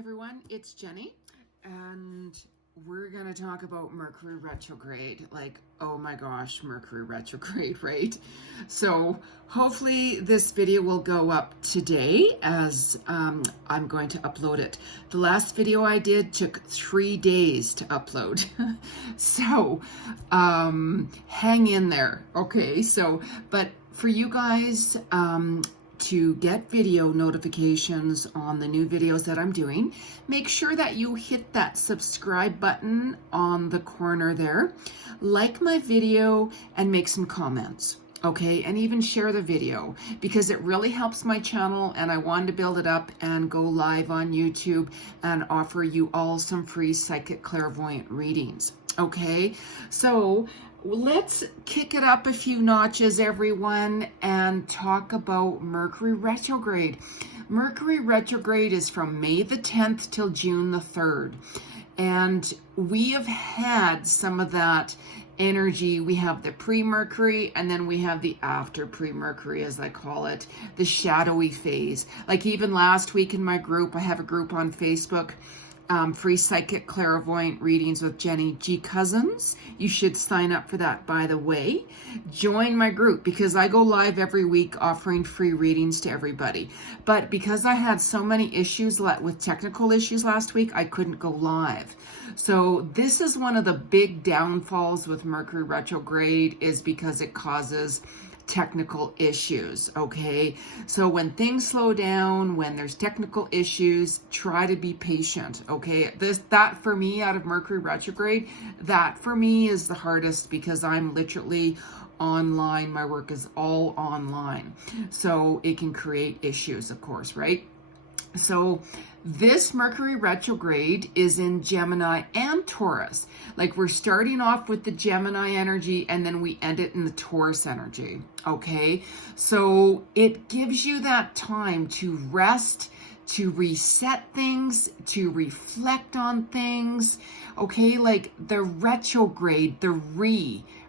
everyone, it's Jenny, and we're going to talk about Mercury retrograde. Like, oh my gosh, Mercury retrograde, right? So hopefully this video will go up today as I'm going to upload it. The last video I did took 3 days to upload. So hang in there, okay? So, but for you guys, to get video notifications on the new videos that I'm doing, make sure that you hit that subscribe button on the corner there, like my video, and make some comments, okay? And even share the video, because it really helps my channel, and I wanted to build it up and go live on YouTube and offer you all some free psychic clairvoyant readings, okay? So let's kick it up a few notches, everyone, and talk about Mercury retrograde. Mercury retrograde is from May the 10th till June the 3rd. And we have had some of that energy. We have the pre-Mercury, and then we have the after pre-Mercury, as I call it, the shadowy phase. Like even last week in my group, I have a group on Facebook, free psychic clairvoyant readings with Jeni G. Cousins. You should sign up for that, by the way. Join my group, because I go live every week offering free readings to everybody. But because I had so many issues with technical issues last week, I couldn't go live. So this is one of the big downfalls with Mercury retrograde, is because it causes technical issues, okay? So when things slow down, when there's technical issues, try to be patient, okay? That for me, out of Mercury retrograde, that for me is the hardest, because I'm literally online. My work is all online. So it can create issues, of course, right? So this Mercury retrograde is in Gemini and Taurus. Like, we're starting off with the Gemini energy, and then we end it in the Taurus energy, okay? So it gives you that time to rest, to reset things, to reflect on things, okay? Like the retrograde, the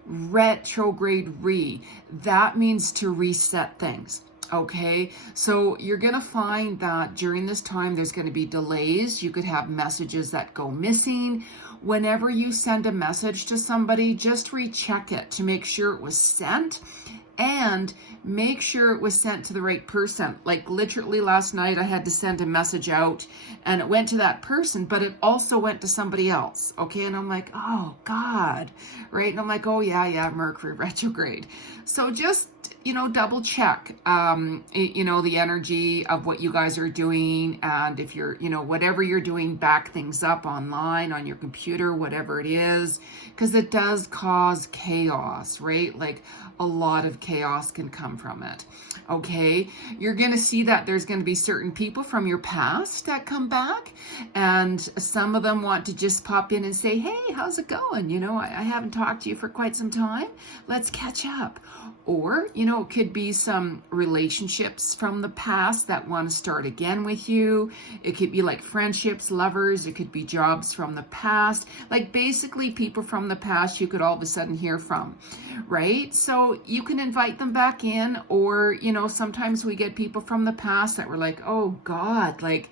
retrograde, that means to reset things. Okay, so you're going to find that during this time, there's going to be delays. You could have messages that go missing. Whenever you send a message to somebody, just recheck it to make sure it was sent, and make sure it was sent to the right person. Like literally last night, I had to send a message out, and it went to that person, but it also went to somebody else. Okay, and I'm like, oh God, right? And I'm like, oh yeah, Mercury retrograde. So just, double check, the energy of what you guys are doing. And if you're, whatever you're doing, back things up online, on your computer, whatever it is, because it does cause chaos, right? Like a lot of chaos can come from it. Okay, you're going to see that there's going to be certain people from your past that come back, and some of them want to just pop in and say, hey, how's it going? I haven't talked to you for quite some time. Let's catch up. Or, it could be some relationships from the past that want to start again with you. It could be like friendships, lovers. It could be jobs from the past. Like basically people from the past you could all of a sudden hear from, right? So you can invite them back in, or, sometimes we get people from the past that were like, oh God, like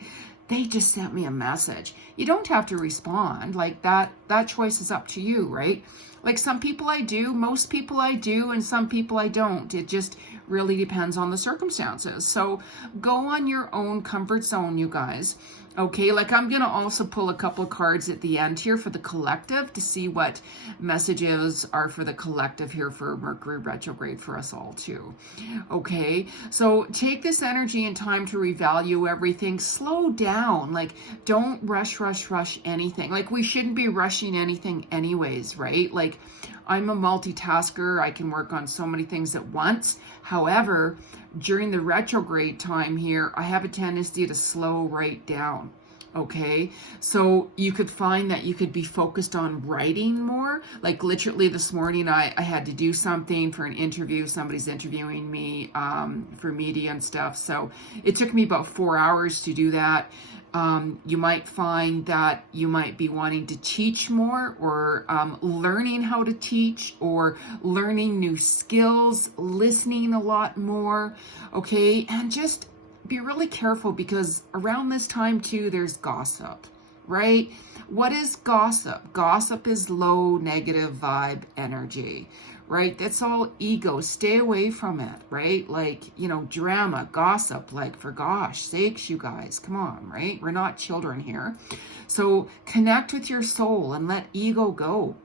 they just sent me a message. You don't have to respond. Like that choice is up to you, right? Like some people I do, most people I do, and some people I don't. It just really depends on the circumstances. So go on your own comfort zone, you guys. Okay, like I'm going to also pull a couple of cards at the end here for the collective to see what messages are for the collective here for Mercury retrograde for us all too. Okay, so take this energy and time to revalue everything. Slow down. Like don't rush anything. Like we shouldn't be rushing anything anyways, right? Like I'm a multitasker. I can work on so many things at once. However, during the retrograde time here, I have a tendency to slow right down. Okay, so you could find that you could be focused on writing more. Like literally this morning, I had to do something for an interview. Somebody's interviewing me for media and stuff. So it took me about 4 hours to do that. You might find that you might be wanting to teach more, or learning how to teach, or learning new skills, listening a lot more. Okay, and just be really careful, because around this time too, there's gossip, right? What is gossip? Gossip is low negative vibe energy, right? That's all ego. Stay away from it, right? Like, drama, gossip, like, for gosh sakes, you guys, come on, right? We're not children here. So connect with your soul and let ego go.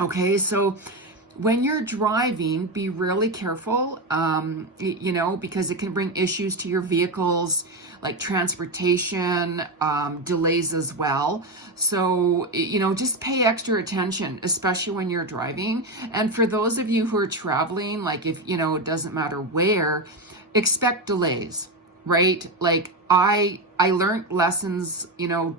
Okay, so when you're driving, be really careful, because it can bring issues to your vehicles, like transportation, delays as well. So, just pay extra attention, especially when you're driving. And for those of you who are traveling, like, if, it doesn't matter where, expect delays, right? Like, I learned lessons,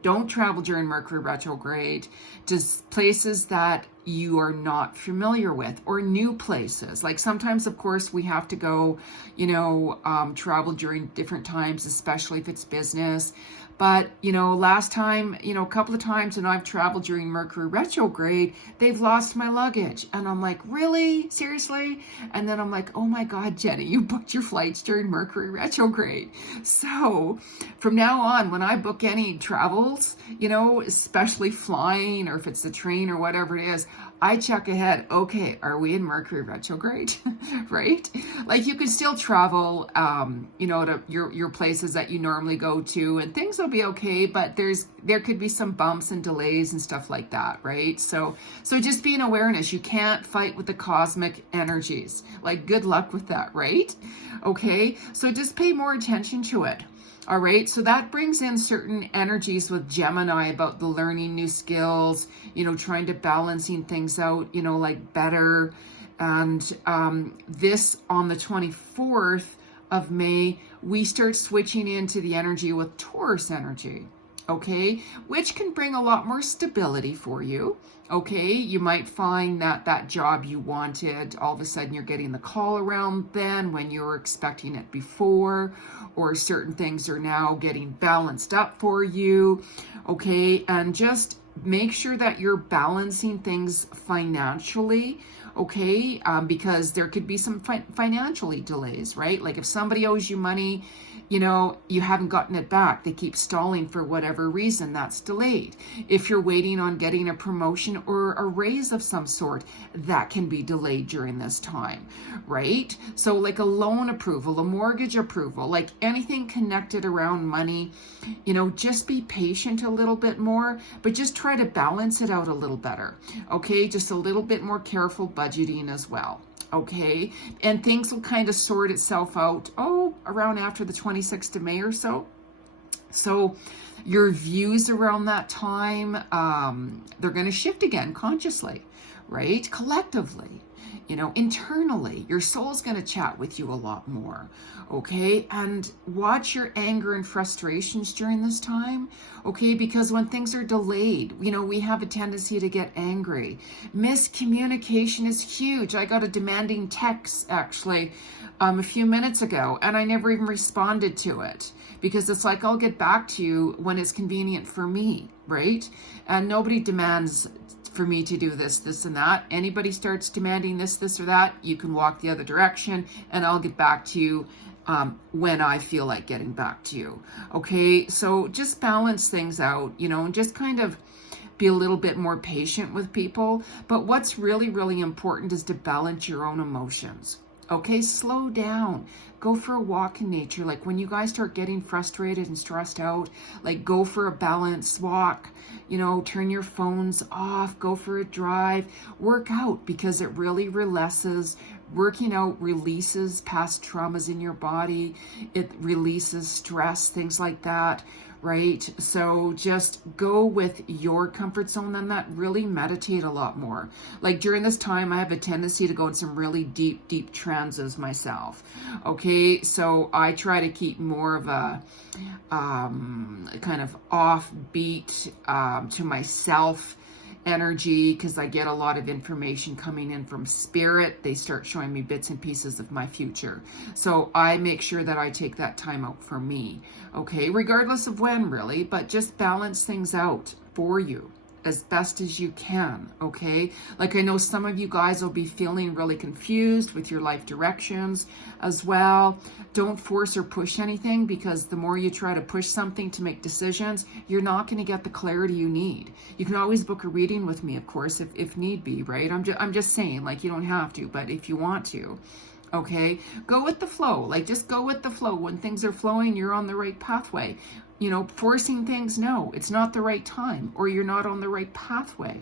don't travel during Mercury retrograde to places that you are not familiar with, or new places. Like, sometimes, of course, we have to go, travel during different times, especially if it's business. But, last time, a couple of times when I've traveled during Mercury retrograde, they've lost my luggage. And I'm like, really? Seriously? And then I'm like, oh my God, Jenny, you booked your flights during Mercury retrograde. So from now on, when I book any travels, especially flying, or if it's the train or whatever it is, I check ahead. Okay, are we in Mercury retrograde? Right? Like, you can still travel, to your places that you normally go to, and things will be okay, but there could be some bumps and delays and stuff like that, right? So just be an awareness. You can't fight with the cosmic energies. Like, good luck with that, right? Okay, so just pay more attention to it. All right, so that brings in certain energies with Gemini about the learning new skills, trying to balancing things out, like better. And this on the 24th of May, we start switching into the energy with Taurus energy, okay, which can bring a lot more stability for you. Okay, you might find that job you wanted, all of a sudden you're getting the call around then when you were expecting it before, or certain things are now getting balanced up for you. Okay, and just make sure that you're balancing things financially. Okay, because there could be some financially delays, right? Like, if somebody owes you money, you haven't gotten it back. They keep stalling for whatever reason, that's delayed. If you're waiting on getting a promotion or a raise of some sort, that can be delayed during this time, right? So like a loan approval, a mortgage approval, like anything connected around money, just be patient a little bit more, but just try to balance it out a little better. Okay, just a little bit more careful budgeting as well. Okay, and things will kind of sort itself out, around after the 26th of May or so. So your views around that time, they're going to shift again consciously, right? Collectively, internally, your soul's going to chat with you a lot more. Okay, and watch your anger and frustrations during this time. Okay, because when things are delayed, we have a tendency to get angry. Miscommunication is huge. I got a demanding text actually a few minutes ago, and I never even responded to it, because it's like, I'll get back to you when it's convenient for me, right? And nobody demands for me to do this and that. Anybody starts demanding this or that, you can walk the other direction, and I'll get back to you when I feel like getting back to you. Okay, so just balance things out, and just kind of be a little bit more patient with people. But what's really, really important is to balance your own emotions. Okay, slow down. Go for a walk in nature. Like, when you guys start getting frustrated and stressed out, like, go for a balanced walk, turn your phones off, go for a drive, work out, because it really relaxes. Working out releases past traumas in your body. It releases stress, things like that, right? So just go with your comfort zone on that. Really meditate a lot more. Like, during this time, I have a tendency to go in some really deep trances myself. Okay, so I try to keep more of a kind of offbeat to myself energy, because I get a lot of information coming in from spirit. They start showing me bits and pieces of my future. So I make sure that I take that time out for me. Okay, regardless of when, really, but just balance things out for you. as best as you can, okay? Like I know some of you guys will be feeling really confused with your life directions as well. Don't force or push anything, because the more you try to push something to make decisions, you're not going to get the clarity you need. You can always book a reading with me, of course, if need be, right? I'm just saying, like, you don't have to, but if you want to, okay, go with the flow. Like, just go with the flow. When things are flowing, you're on the right pathway. You know, forcing things, no, it's not the right time, or you're not on the right pathway.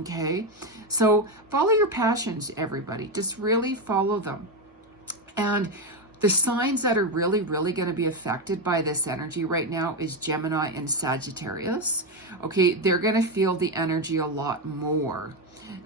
Okay, so follow your passions, everybody. Just really follow them. And the signs that are really, really going to be affected by this energy right now is Gemini and Sagittarius. Okay, they're going to feel the energy a lot more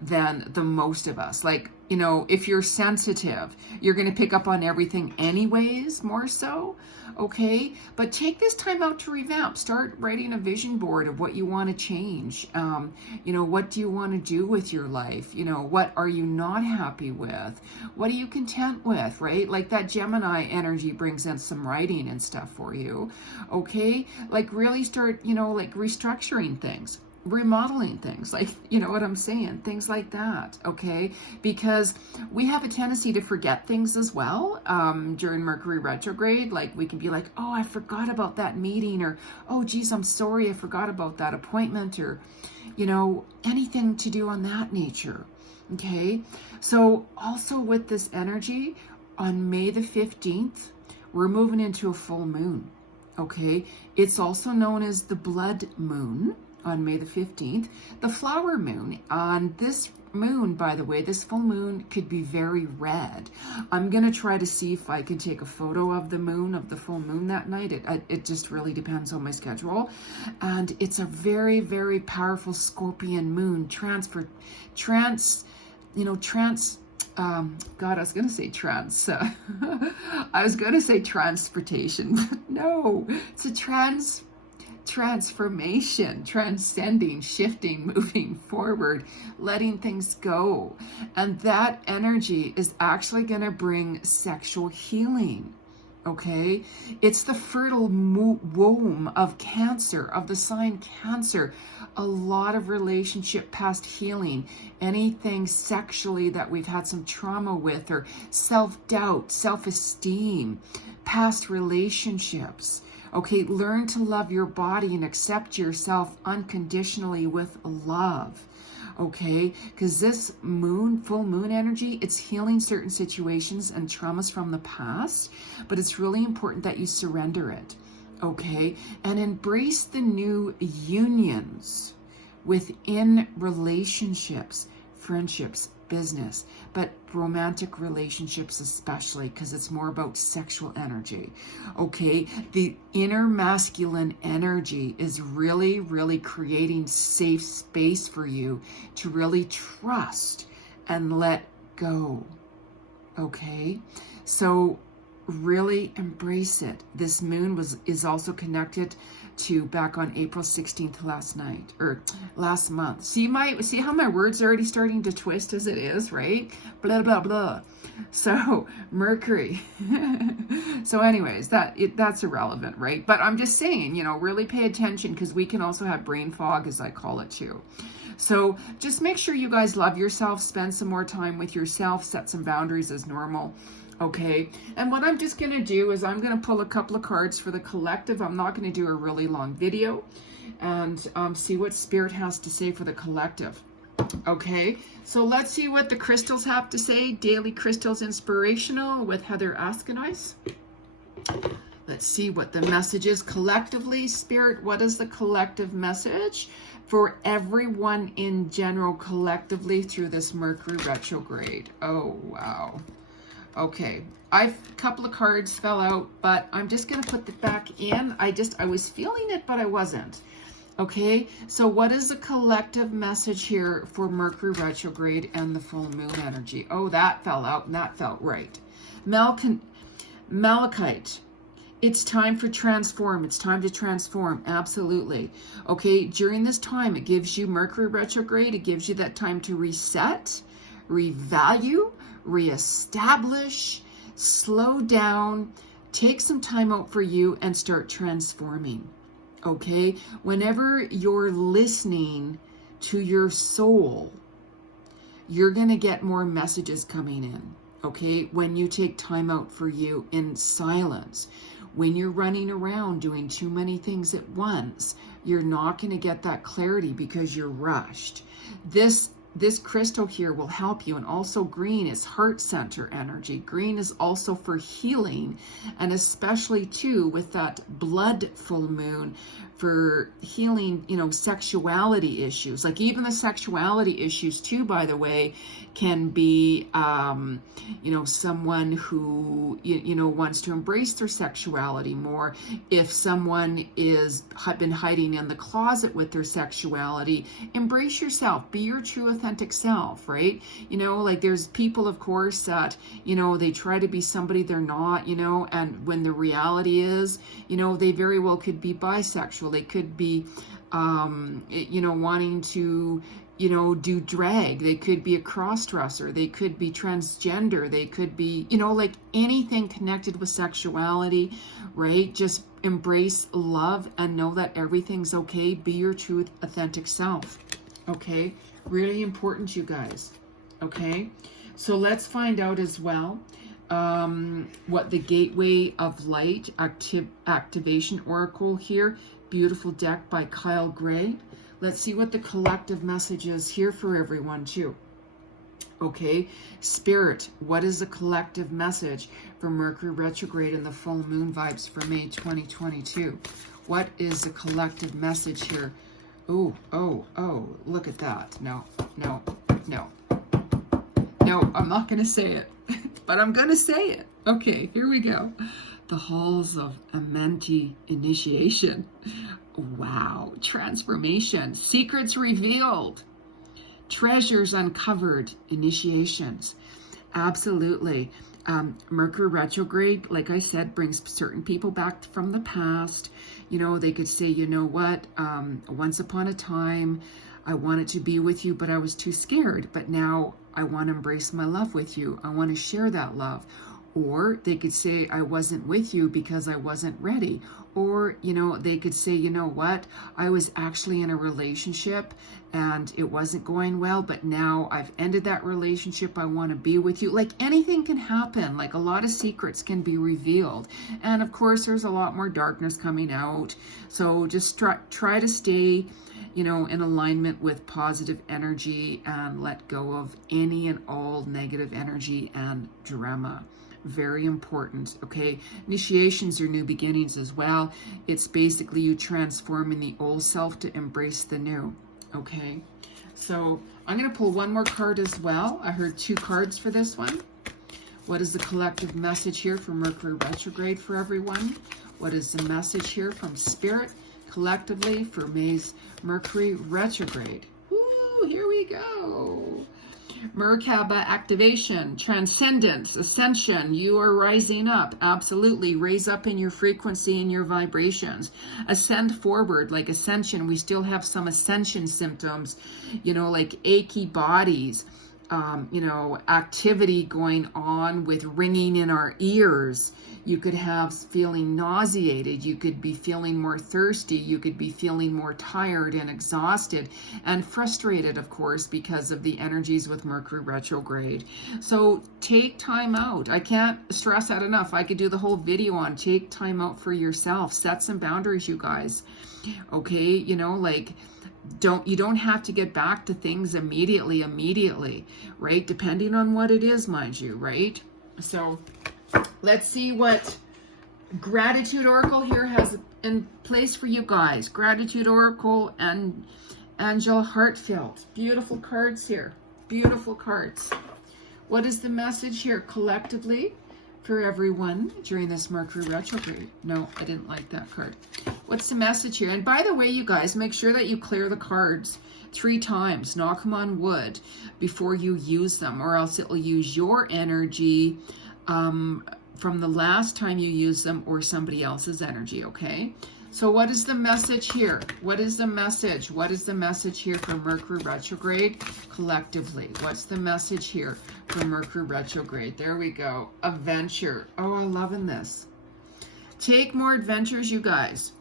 than the most of us. Like, you know, if you're sensitive, you're going to pick up on everything anyways, more so. Okay, but take this time out to revamp. Start writing a vision board of what you want to change. You know, what do you want to do with your life? You know, what are you not happy with? What are you content with, right? Like that Gemini energy brings in some writing and stuff for you. Okay, like really start, you know, like restructuring things, remodeling things, like, you know what I'm saying, things like that. Okay, because we have a tendency to forget things as well during Mercury retrograde. Like we can be like, oh, I forgot about that meeting, or oh geez, I'm sorry, I forgot about that appointment, or you know, anything to do on that nature. Okay, so also with this energy on May the 15th, we're moving into a full moon. Okay, it's also known as the blood moon on May the 15th, the flower moon. On this moon, by the way, this full moon could be very red. I'm going to try to see if I can take a photo of the moon, of the full moon that night. It just really depends on my schedule. And it's a very, very powerful Scorpion moon. God, I was going to say I was going to say transportation, but no, it's a transformation, transcending, shifting, moving forward, letting things go. And that energy is actually going to bring sexual healing. Okay, it's the fertile womb of Cancer, of the sign Cancer. A lot of relationship past healing, anything sexually that we've had some trauma with, or self-doubt, self-esteem, past relationships. Okay, learn to love your body and accept yourself unconditionally with love. Okay, because this moon, full moon energy, it's healing certain situations and traumas from the past, but it's really important that you surrender it. Okay, and embrace the new unions within relationships, friendships, business, but romantic relationships especially, because it's more about sexual energy. Okay, the inner masculine energy is really, really creating safe space for you to really trust and let go. Okay, so really embrace it. This moon is also connected to back on April 16th last month. See how my words are already starting to twist as it is, right? Blah blah blah. So Mercury. So anyways, that's irrelevant, right? But I'm just saying, you know, really pay attention, because we can also have brain fog, as I call it too. So just make sure you guys love yourself, spend some more time with yourself, set some boundaries as normal. Okay, and what I'm just going to do is I'm going to pull a couple of cards for the collective. I'm not going to do a really long video, and see what Spirit has to say for the collective. Okay, so let's see what the crystals have to say. Daily Crystals Inspirational with Heather Askenice. Let's see what the message is collectively. Spirit, what is the collective message for everyone in general collectively through this Mercury retrograde? Oh, wow. Okay, a couple of cards fell out, but I'm just going to put it back in. I was feeling it, but I wasn't. Okay, so what is the collective message here for Mercury retrograde and the full moon energy? Oh, that fell out, and that felt right. Malachite. It's time for transform. It's time to transform. Absolutely. Okay, during this time, it gives you Mercury retrograde. It gives you that time to reset, revalue, reestablish, slow down, take some time out for you, and start transforming. Okay, whenever you're listening to your soul, you're going to get more messages coming in, okay? When you take time out for you in silence, when you're running around doing too many things at once, you're not going to get that clarity because you're rushed. This crystal here will help you. And also green is heart center energy. Green is also for healing, and especially too with that blood full moon for healing, you know, sexuality issues. Like even the sexuality issues too, by the way, can be, you know, someone who, you know, wants to embrace their sexuality more. If someone been hiding in the closet with their sexuality, embrace yourself, be your true authentic self, right? You know, like there's people, of course, that, you know, they try to be somebody they're not, you know, and when the reality is, you know, they very well could be bisexual. They could be, you know, wanting to, you know, do drag. They could be a cross-dresser. They could be transgender. They could be, you know, like anything connected with sexuality, right? Just embrace love and know that everything's okay. Be your true, authentic self, okay? Really important, you guys, okay? So let's find out as well what the Gateway of Light Activation Oracle here. Beautiful deck by Kyle Gray. Let's see what the collective message is here for everyone too. Okay, Spirit, what is the collective message for Mercury retrograde and the full moon vibes for May 2022? What is the collective message here? Oh, look at that. No, I'm not going to say it, but I'm going to say it. Okay, here we go. The halls of Amenti initiation. Wow. Transformation. Secrets revealed. Treasures uncovered. Initiations. Absolutely. Mercury retrograde, like I said, brings certain people back from the past. You know, they could say, you know what, once upon a time, I wanted to be with you, but I was too scared. But now I want to embrace my love with you. I want to share that love. Or they could say, I wasn't with you because I wasn't ready. Or, you know, they could say, you know what, I was actually in a relationship and it wasn't going well, but now I've ended that relationship. I want to be with you. Like anything can happen. Like a lot of secrets can be revealed. And of course, there's a lot more darkness coming out. So just try to stay, you know, in alignment with positive energy and let go of any and all negative energy and drama. Very important, okay? Initiations are new beginnings as well. It's basically you transforming the old self to embrace the new, okay? So I'm going to pull one more card as well. I heard 2 cards for this one. What is the collective message here for Mercury retrograde for everyone? What is the message here from Spirit collectively for May's Mercury retrograde? Ooh, here we go. Merkaba activation, transcendence, ascension. You are rising up. Absolutely. Raise up in your frequency and your vibrations. Ascend forward, like ascension. We still have some ascension symptoms, you know, like achy bodies, you know, activity going on with ringing in our ears. You could have feeling nauseated. You could be feeling more thirsty. You could be feeling more tired and exhausted and frustrated, of course, because of the energies with Mercury retrograde. So take time out. I can't stress that enough. I could do the whole video on take time out for yourself. Set some boundaries, you guys. Okay, you know, like you don't have to get back to things immediately, right? Depending on what it is, mind you, right? So let's see what Gratitude Oracle here has in place for you guys. Gratitude Oracle and Angel Heartfelt. Beautiful cards here. Beautiful cards. What is the message here collectively for everyone during this Mercury retrograde? No, I didn't like that card. What's the message here? And by the way, you guys, make sure that you clear the cards 3 times. Knock them on wood before you use them, or else it will use your energy from the last time you used them or somebody else's energy, okay? So what is the message here? What is the message? What is the message here for Mercury retrograde collectively? What's the message here for Mercury retrograde? There we go. Adventure. Oh, I'm loving this. Take more adventures, you guys.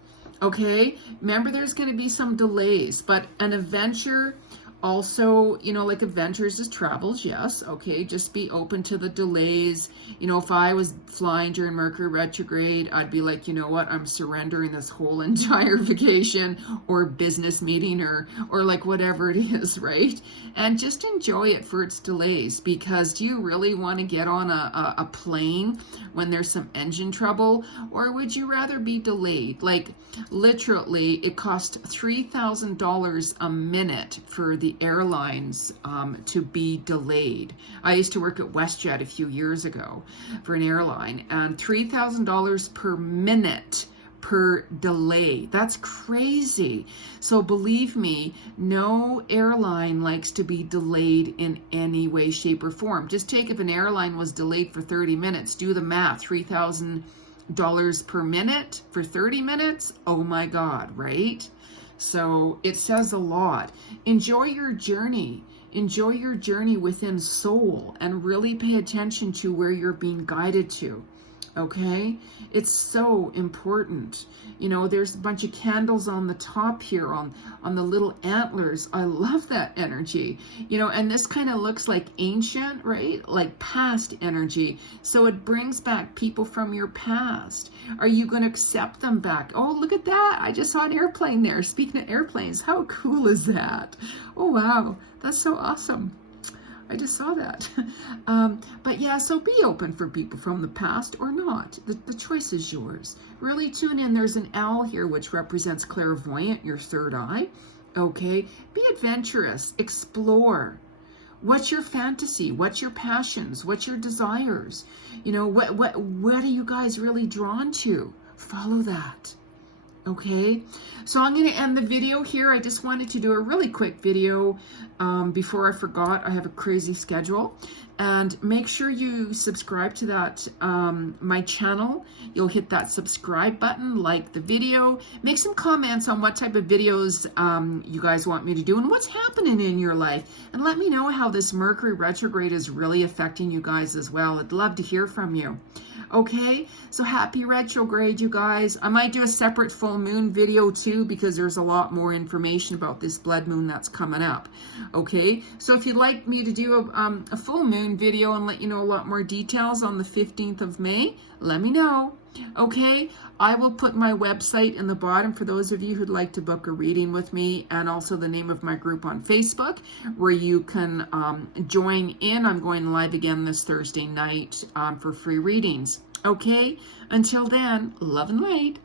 Okay, remember there's going to be some delays, but an adventure also, you know, like adventures is travels, yes. Okay, just be open to the delays. You know, if I was flying during Mercury retrograde, I'd be like, you know what, I'm surrendering this whole entire vacation or business meeting or like whatever it is, right? And just enjoy it for its delays, because do you really want to get on a plane when there's some engine trouble, or would you rather be delayed? Like literally, it cost $3,000 a minute for the airlines to be delayed. I used to work at WestJet a few years ago for an airline, and $3,000 per minute per delay. That's crazy. So believe me, no airline likes to be delayed in any way, shape, or form. Just take if an airline was delayed for 30 minutes, do the math, $3,000 per minute for 30 minutes. Oh my God, right? So it says a lot. Enjoy your journey. Enjoy your journey within soul and really pay attention to where you're being guided to. Okay, it's so important. You know, there's a bunch of candles on the top here on the little antlers. I love that energy. You know, and this kind of looks like ancient, right? Like past energy. So it brings back people from your past. Are you going to accept them back? Oh, look at that. I just saw an airplane there. Speaking of airplanes, how cool is that? Oh, wow. That's so awesome. I just saw that. But yeah, so be open for people from the past or not. The choice is yours. Really tune in. There's an owl here, which represents clairvoyant, your third eye. Okay, be adventurous, explore. What's your fantasy? What's your passions? What's your desires? You know, what are you guys really drawn to? Follow that. Okay, so I'm going to end the video here. I just wanted to do a really quick video before I forgot. I have a crazy schedule. And make sure you subscribe to that, my channel. You'll hit that subscribe button, like the video. Make some comments on what type of videos you guys want me to do and what's happening in your life. And let me know how this Mercury retrograde is really affecting you guys as well. I'd love to hear from you. Okay, so happy retrograde, you guys. I might do a separate full moon video too, because there's a lot more information about this blood moon that's coming up. Okay, so if you'd like me to do a full moon video and let you know a lot more details on the 15th of May, let me know. Okay, I will put my website in the bottom for those of you who'd like to book a reading with me, and also the name of my group on Facebook where you can join in. I'm going live again this Thursday night for free readings. Okay, until then, love and light.